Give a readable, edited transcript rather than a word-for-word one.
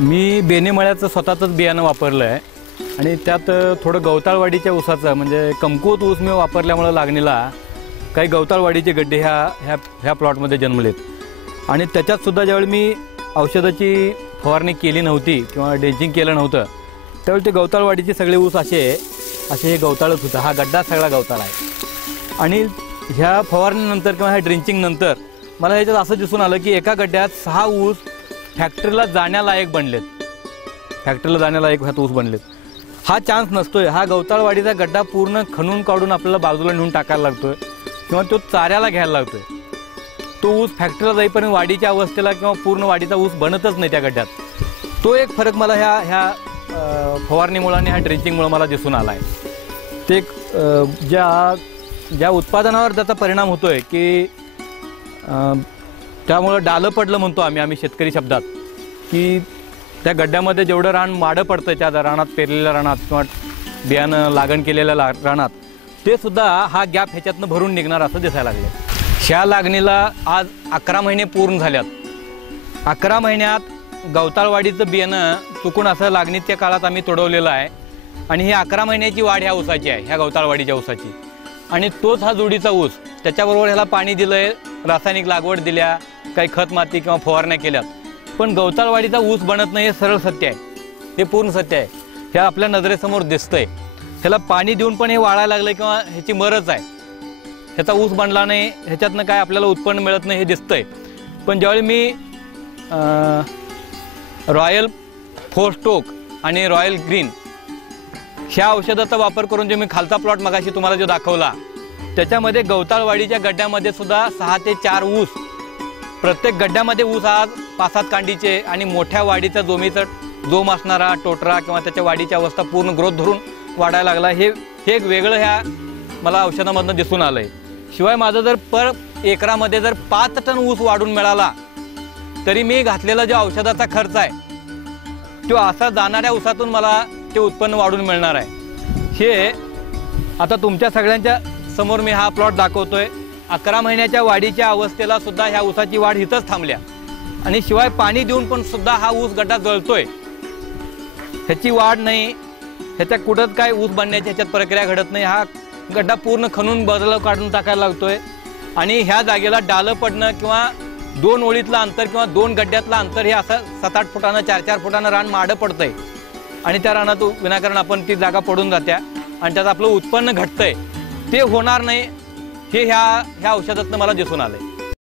मी बेनेमळ्याचं स्वतःच बियाणं वापरलं आहे आणि त्यात थोडं गवताळवाडीच्या ऊसाचं म्हणजे कमकुवत ऊस मी वापरल्यामुळे लागणीला काही गवताळवाडीचे गड्डे ह्या प्लॉटमध्ये जन्मलेत। आणि त्याच्यात सुद्धा ज्यावेळी मी औषधाची फवारणी केली नव्हती किंवा ड्रेंचिंग केलं नव्हतं त्यावेळी ते गवताळवाडीचे सगळे ऊस असे हे गवताळच होतं। हा गड्डा सगळा गवताळ आहे। आणि ह्या फवारणीनंतर किंवा ह्या ड्रेंचिंग नंतर मला ह्याच्यात असं दिसून आलं की एका गड्ड्यात 6 ऊस फॅक्टरीला जाण्यालायक बनलेत, फॅक्टरीला जाण्यालायक ह्यात ऊस बनलेत। हा चान्स नसतोय। हा गवताळवाडीचा गड्डा पूर्ण खणून काढून आपल्याला बाजूला नेऊन टाकायला लागतोय किंवा तो चाऱ्याला घ्यायला लागतोय। तो ऊस फॅक्टरीला जाईपर्यंत वाढीच्या अवस्थेला किंवा पूर्ण वाढीचा ऊस बनतच नाही त्या गड्ड्यात। तो एक फरक मला ह्या फवारणीमुळे आणि ह्या ड्रेंचिंगमुळे मला दिसून आला आहे। ते ज्या उत्पादनावर त्याचा परिणाम होतोय की त्यामुळं डालं पडलं म्हणतो आम्ही शेतकरी शब्दात, की त्या गड्ड्यामध्ये जेवढं रान माडं पडतं त्या रानात, पेरलेल्या रानात किंवा बियाणं लागण केलेल्या रानात, ते सुद्धा हा गॅप ह्याच्यातनं भरून निघणार असं दिसायला लागलं। ह्या लागणीला आज 11 महिने पूर्ण झाल्यात। 11 महिन्यात गवताळवाडीचं बियाणं चुकून असं लागणीच्या काळात आम्ही तोडवलेलं आहे आणि ही 11 महिन्याची वाढ ह्या ऊसाची आहे, ह्या गवताळवाडीच्या ऊसाची। आणि तोच हा जोडीचा ऊस, त्याच्याबरोबर ह्याला पाणी दिलंय, रासायनिक लागवड दिल्या, काही खत माती किंवा फवारण्या केल्यात, पण गवताळवाडीचा ऊस बनत नाही हे सरळ सत्य आहे, हे पूर्ण सत्य आहे। हे आपल्या नजरेसमोर दिसतंय। ह्याला पाणी देऊन पण हे वाळायला लागलं किंवा ह्याची मरच आहे, ह्याचा ऊस बनला नाही, ह्याच्यातनं काय आपल्याला उत्पन्न मिळत नाही हे दिसतंय। पण ज्यावेळी मी रॉयल फोस्टोक आणि रॉयल ग्रीन ह्या औषधाचा वापर करून जो मी खालचा प्लॉट मगाशी तुम्हाला जो दाखवला त्याच्यामध्ये गवताळवाडीच्या गड्ड्यामध्ये सुद्धा 6 ते 4 ऊस, प्रत्येक गड्ड्यामध्ये ऊस आज 5-7 कांडीचे आणि मोठ्या वाढीचा जोम असणारा टोटरा किंवा त्याच्या वाढीची अवस्था पूर्ण ग्रोथ धरून वाढायला लागला। हे एक वेगळं ह्या मला औषधामधनं दिसून आलंय। शिवाय माझं जर पर एकरामध्ये जर 5 टन ऊस वाढून मिळाला तरी मी घातलेला जो औषधाचा खर्च आहे तो असा जाणाऱ्या ऊसातून मला ते उत्पन्न वाढून मिळणार आहे। हे आता तुमच्या सगळ्यांच्या समोर मी हा प्लॉट दाखवतोय। 11 महिन्याच्या वाढीच्या अवस्थेला सुद्धा ह्या ऊसाची वाढ इथंच थांबल्या आणि शिवाय पाणी देऊन पण सुद्धा हा ऊस गड्डा जळतोय, ह्याची वाढ नाही, ह्याच्या कुठंच काय ऊस बनण्याची ह्याच्यात प्रक्रिया घडत नाही। हा गड्डा पूर्ण खणून बाजूला काढून टाकायला लागतोय आणि ह्या जागेला डालं पडणं किंवा 2 ओळीतलं अंतर किंवा 2 गड्ड्यातलं अंतर हे असं 7-8 फुटानं 4-4 फुटानं रान माडं पडतंय आणि त्या रानात विनाकारण आपण ती जागा पडून जात्या आणि त्यात आपलं उत्पन्न घटतंय। ते होणार नाही हे ह्या औषधातनं मला दिसून आलंय।